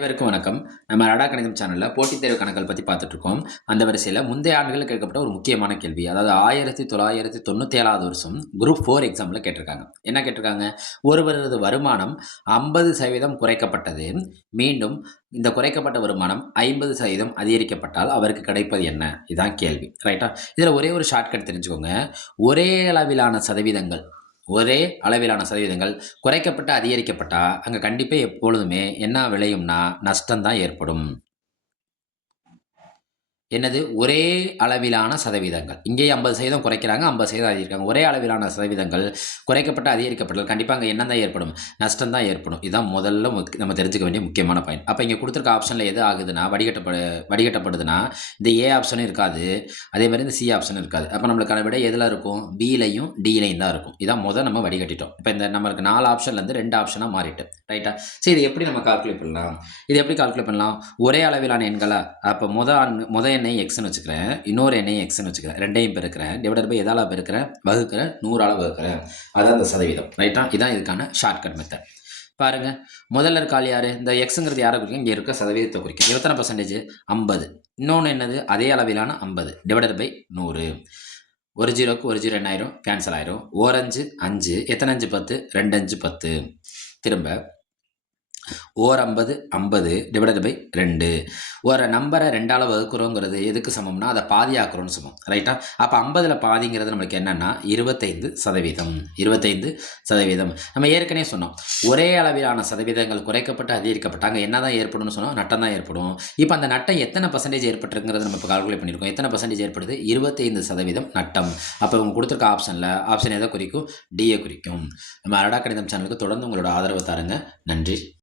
அனைவருக்கும் வணக்கம். நம்ம ரடா கணிதம் சேனலில் போட்டித் தேர்வு கணக்குகள் பற்றி பார்த்துட்ருக்கோம். அந்த வரிசையில் முந்தைய ஆண்டுகளில் கேட்கப்பட்ட ஒரு முக்கியமான கேள்வி. அதாவது ஆயிரத்தி தொள்ளாயிரத்தி தொண்ணூற்றி ஏழாவது வருஷம் குரூப் ஃபோர் எக்ஸாமில் கேட்டிருக்காங்க. என்ன கேட்டிருக்காங்க? ஒருவரது வருமானம் ஐம்பது சதவீதம் குறைக்கப்பட்டது. மீண்டும் இந்த குறைக்கப்பட்ட வருமானம் ஐம்பது சதவீதம் அதிகரிக்கப்பட்டால் அவருக்கு கிடைப்பது என்ன? இதுதான் கேள்வி. ரைட்டா இதில் ஒரே ஒரு ஷார்ட்கட் தெரிஞ்சுக்கோங்க. ஒரே அளவிலான சதவீதங்கள் ஒரே அளவிலான சதவீதங்கள் குறைக்கப்பட்ட அதிகரிக்கப்பட்டா அங்கே கண்டிப்பாக எப்பொழுதுமே என்ன விளையும்னா நஷ்டம்தான் ஏற்படும். என்னது? ஒரே அளவிலான சதவீதங்கள். இங்கேயே ஐம்பது சதவீதம் குறைக்கிறாங்க ஐம்பது சதவீதம் அதிகரிக்காங்க ஒரே அளவிலான சதவீதங்கள் குறைக்கப்பட்ட அதிகரிக்கப்பட்டால் கண்டிப்பாக அங்கே என்ன தான் ஏற்படும். நஷ்டம் தான் ஏற்படும். இதுதான் முதல்ல நம்ம தெரிஞ்சுக்க வேண்டிய முக்கியமான பாயிண்ட் அப்போ இங்கே கொடுத்துருக்க ஆப்ஷனில் எது ஆகுதுன்னா வடிகட்டப்படு வடிகட்டப்படுதுன்னா இந்த ஏ ஆப்ஷனும் இருக்காது. அதே மாதிரி இந்த சி ஆப்ஷனும் இருக்காது. அப்போ நம்மளுக்கான விட எதில் இருக்கும்? பிலையும் டிலையும் தான் இருக்கும். இதான் முதல் நம்ம வடிகட்டிட்டோம். இப்போ இந்த நம்மளுக்கு நாலு ஆப்ஷன்லேருந்து ரெண்டு ஆப்ஷனாக மாறிட்டு. ரைட்டா சரி இது எப்படி நம்ம கால்குலேட் பண்ணலாம்? இது எப்படி கால்குலேட் பண்ணலாம்? ஒரே அளவிலான எண்களா? அப்போ முத அண்- முத எண்ணெய் எக்ஸ்னு வச்சுக்கிறேன் இன்னொரு எண்ணெய் எக்ஸ்னு வச்சுக்கிறேன் ரெண்டையும் பெருக்கிறேன் டிவைடட் பை எதால பெருக்கிறேன் வகுக்கிறேன் நூறால் வகுக்கிறேன். அதான் அந்த சதவீதம். ரைட்டா இதான் இதுக்கான ஷார்ட்கட் மெத்தட் பாருங்க முதல்ல இருக்க ஆள் யார்? இந்த எக்ஸுங்கிறது யாரை குறிக்கும்? இங்கே இருக்க சதவீதத்தை குறிக்கும். எத்தனை பர்சன்டேஜ் ஐம்பது. இன்னொன்று என்னது? அதே அளவிலான ஐம்பது. டிவைடட் பை நூறு. ஒரு ஜீரோக்கு ஒரு ஜீரோ எண்ணாயிரம் கேன்சல் ஆயிரும். ஓரஞ்சு அஞ்சு. எத்தனை அஞ்சு? பத்து. ரெண்டு அஞ்சு பத்து. திரும்ப ஓர் ஐம்பது ஐம்பது டிவைடட் பை ரெண்டு. ஒரு நம்பரை ரெண்டால் வகுக்கிறோங்கிறது எதுக்கு சமம்னா அதை பாதியாக்குறோன்னு சமம். ரைட்டா அப்போ ஐம்பதில் பாதிங்கிறது நம்மளுக்கு என்னென்னா இருபத்தைந்து சதவீதம். இருபத்தைந்து சதவீதம். நம்ம ஏற்கனவே சொன்னோம். ஒரே அளவிலான சதவீதங்கள் குறைக்கப்பட்டு அதிகரிக்கப்பட்டாங்க. என்ன தான் ஏற்படும்னு சொன்னோம்? நட்டம் தான் ஏற்படும். இப்போ அந்த நட்டம் எத்தனை பர்சன்டேஜ் ஏற்பட்டுருங்கிறது நம்ம இப்போ கால்குலேட் பண்ணியிருக்கோம். எத்தனை பர்சன்டேஜ் ஏற்படுது? இருபத்தைந்து சதவீதம் நட்டம். அப்போ உங்க கொடுத்துருக்க ஆப்ஷனில் ஆப்ஷன் எதை குறிக்கும்? டிஏ குறிக்கும். நம்ம அரடா கணிதம் சேனலுக்கு தொடர்ந்து உங்களோட ஆதரவு தாருங்க. நன்றி.